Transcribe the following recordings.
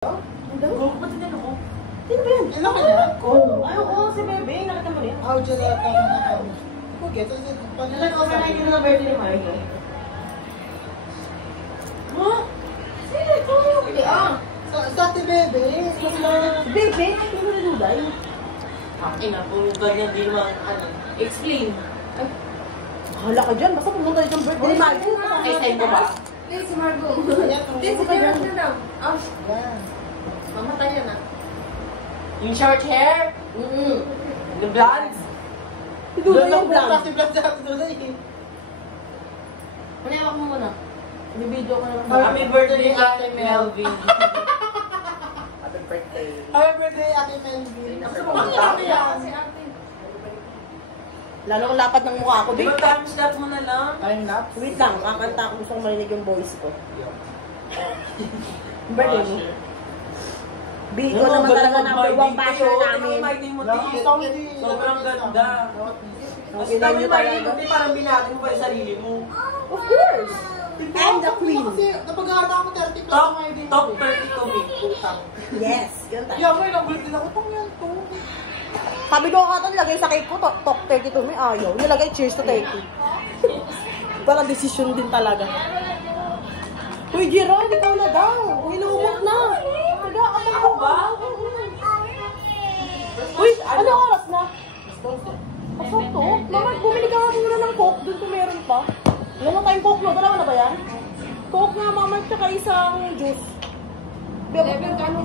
Ba't hindi ako? Sino ba yan? Ano ka na? Ay, oo, si Bebe. Nakita mo rin. Ako dyan na ako na kami. Okay, ito sa Nag-overnight din na birthday ni Marco. Ha? Sino ito? Hindi Sa ate Bebe. Bebe? Sino na duday? Ina, kung ganyan di naman, explain. Hala ka dyan. Basta pumunta dito ang birthday ni Marco. Ay, sa'yo mo ba? Please, si Margo. Ayan, Please, si Margo na daw. Yan. Mamatay yan ah. Yung short hair? The blondes? Si Duday yung vlog. Plastic vlog sa ate Duday. Manewak mo muna. Bibidyo ko naman. Happy birthday, Ate Melvin. Happy birthday. Happy birthday, ate Melvin. Gusto mo kanta? Si ate. Lalong lapat ng mukha ko. Di ba time slot mo na lang? Time lapse. Wait lang. Kakanta ako. Gusto kong marinig yung voice ko. Birthday mo. Bigo naman talaga number one passion namin. Sobrang ganda. Kasi Ginay kami niyo talaga. hindi parang binati mo pa yung sarili mo. Of course. I'm the queen. Kasi napag-aarta ako 30 plus Top, mga idea. top 32 me. Yes. Yun tayo. Yeah, may nagulit din ako. Itong yan to. Sabi ko ka lagay sa cake ko, top 32 may ayaw. Nilagay cheers to 30. Parang decision din talaga. Uy, Gerald, ikaw na daw. Hinumot na. Nag-aabang ko ba? Uy, ano oras na? Pasok to? Mama, bumili ka nga muna ng Coke. Doon kung meron pa. Ilan na tayong Coke, no? Dalawa na ba yan? Coke nga, mama, tsaka isang juice. Level ka ni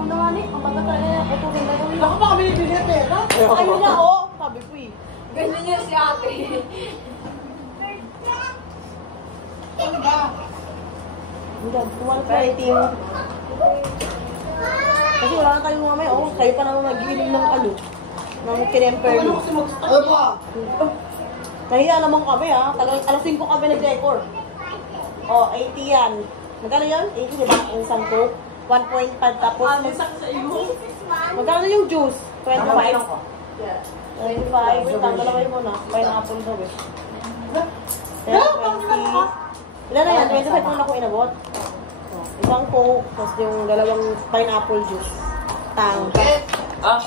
Ang nanganik, ang baga tayo na putulin na gawin. Ako pa kami nibili na pera. Ayun na, oh. Sabi ko eh. Ganyan niya si ate. Ano ba? Hindi, 120 yung... Kasi wala na tayong mamaya, oh. Kayo pa naman mag-iiling ng ano. Ng kinemper. Ano kasi mag-start? Ano ba? Nahiya naman kami, ha. Talagang alas 5 kami nag-decor. Oh, 80 yan. Magkano yan? 80, diba? Yung isang Coke. 1.5 tapos... Sa iyo. Magkano yung juice? 25. 25. Wait lang, dalawin mo na. Pineapple daw eh. 10, 20. Ilan na yan? 25 mo na ako inabot. Isang Coke, tapos yung dalawang pineapple juice. Tang. Ah,